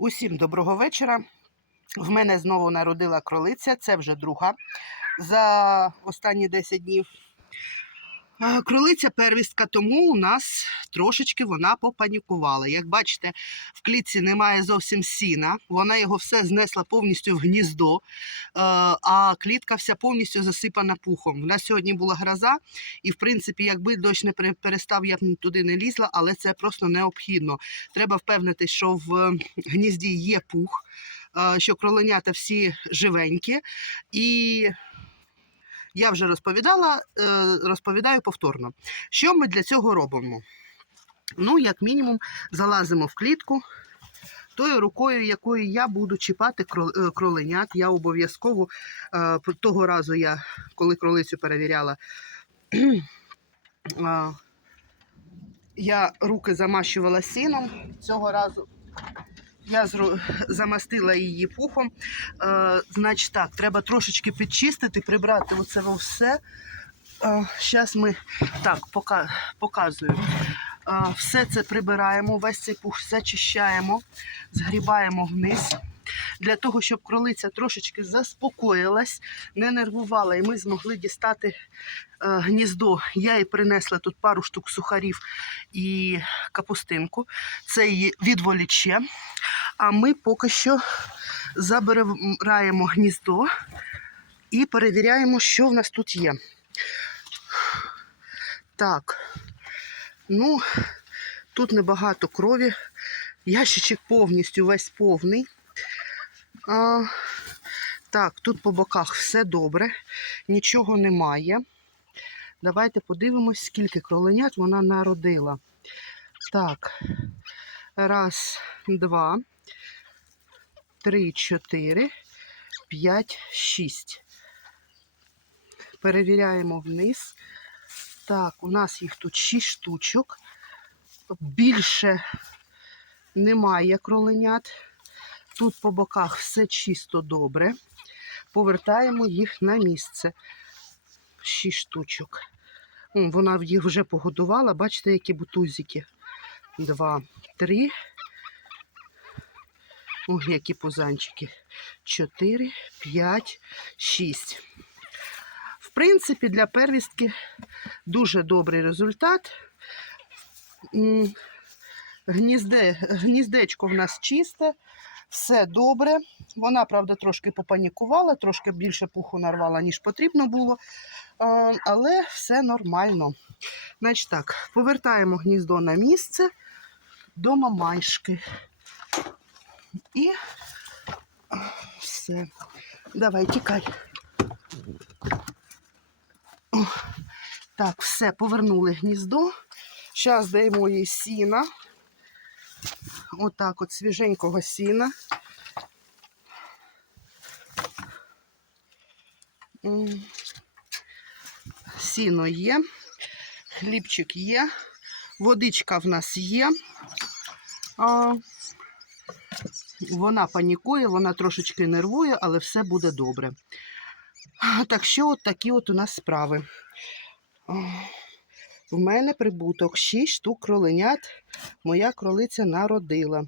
Усім доброго вечора. В мене знову народила кролиця, це вже друга за останні 10 днів. Кролиця первістка, тому у нас трошечки вона попанікувала. Як бачите, в клітці немає зовсім сіна, вона його все знесла повністю в гніздо, е, а клітка вся повністю засипана пухом. У нас сьогодні була гроза, і в принципі, якби дощ не пере- перестав, я б туди не лізла, але це просто необхідно. Треба впевнитись, що в гнізді є пух, е, що кроленята всі живенькі. І я вже розповідала, е, розповідаю повторно. Що ми для цього робимо? Ну, як мінімум, залазимо в клітку. Тою рукою, якою я буду чіпати е, кроленят, я обов'язково е, того разу я, коли кролицю перевіряла, я руки замащувала сіном. Цього разу я замастила її пухом. Е, значить так, треба трошечки підчистити, прибрати оце все. Зараз ми так пока, показую. Е, все це прибираємо, весь цей пух зачищаємо, згрібаємо вниз. Для того, щоб кролиця трошечки заспокоїлась, не нервувала, і ми змогли дістати е, гніздо. Я їй принесла тут пару штук сухарів і капустинку. Це її відволіче. А ми поки що забираємо гніздо і перевіряємо, що в нас тут є. Так, ну, тут небагато крові. Ящичок повністю весь повний. А, так, тут по боках все добре, нічого немає. Давайте подивимось, скільки кроленят вона народила. Так, раз, два, три, чотири, п'ять, шість. Перевіряємо вниз. Так, у нас їх тут шість штучок. Більше немає кроленят. Тут по боках все чисто добре. Повертаємо їх на місце. Шість штучок. Вона їх вже погодувала. Бачите, які бутузики. Два, три. Ой, які пузанчики. Чотири, п'ять, шість. В принципі, для первістки дуже добрий результат. Гнізде, гніздечко в нас чисте, все добре. Вона, правда, трошки попанікувала, трошки більше пуху нарвала, ніж потрібно було. Але все нормально. Значить так, повертаємо гніздо на місце до мамайшки. І все. Давай, тікай. Так, все, повернули гніздо. Зараз даємо їй сіна. Отак от свіженького сіна. Сіно є, хлібчик є, водичка в нас є. Вона панікує, вона трошечки нервує, але все буде добре. Так що от такі от у нас справи. В мене прибуток 6 штук кроленят. Моя кролиця народила.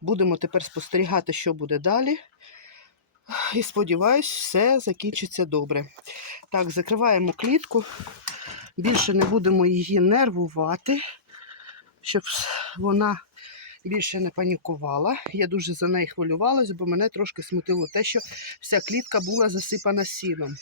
Будемо тепер спостерігати, що буде далі. І сподіваюсь, все закінчиться добре. Так, закриваємо клітку. Більше не будемо її нервувати, щоб вона більше не панікувала. Я дуже за неї хвилювалася, бо мене трошки смутило те, що вся клітка була засипана сіном.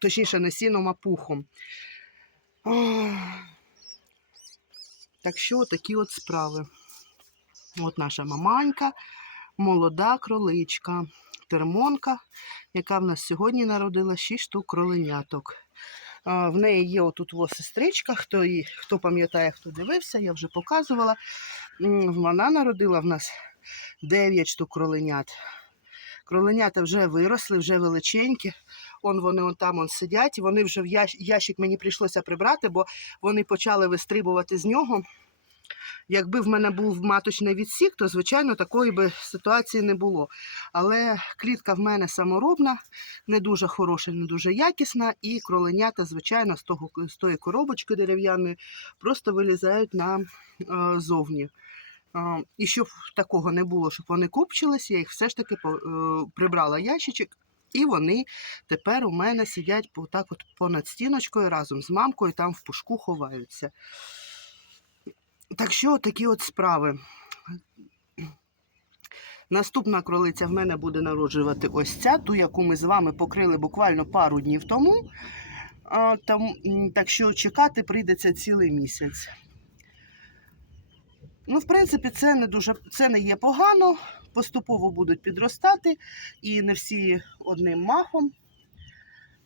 Точніше, не сіном, а пухом. Так що такі от справи. От наша маманька, молода кроличка, термонка, яка в нас сьогодні народила 6 штук кроленяток. В неї є отут сестричка, хто, її, хто пам'ятає, хто дивився, я вже показувала. Вона народила в нас 9 штук кроленят. Кроленята вже виросли, вже величенькі. Он вони он там он сидять. Вони вже в ящик мені прийшлося прибрати, бо вони почали вистрибувати з нього. Якби в мене був маточний відсік, то звичайно такої би ситуації не було. Але клітка в мене саморобна, не дуже хороша, не дуже якісна, і кроленята, звичайно, з того з тої коробочки дерев'яної просто вилізають на е, зовні. Е, І щоб такого не було, щоб вони купчились, я їх все ж таки е, прибрала ящичок, і вони тепер у мене сидять по- так от понад стіночкою разом з мамкою, там в пушку ховаються. Так що такі от справи. Наступна кролиця в мене буде народжувати ось ця, ту, яку ми з вами покрили буквально пару днів тому. А, там, так що чекати прийдеться цілий місяць. Ну, в принципі, це не дуже це не є погано. Поступово будуть підростати і не всі одним махом.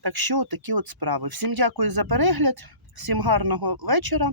Так що такі от справи. Всім дякую за перегляд, всім гарного вечора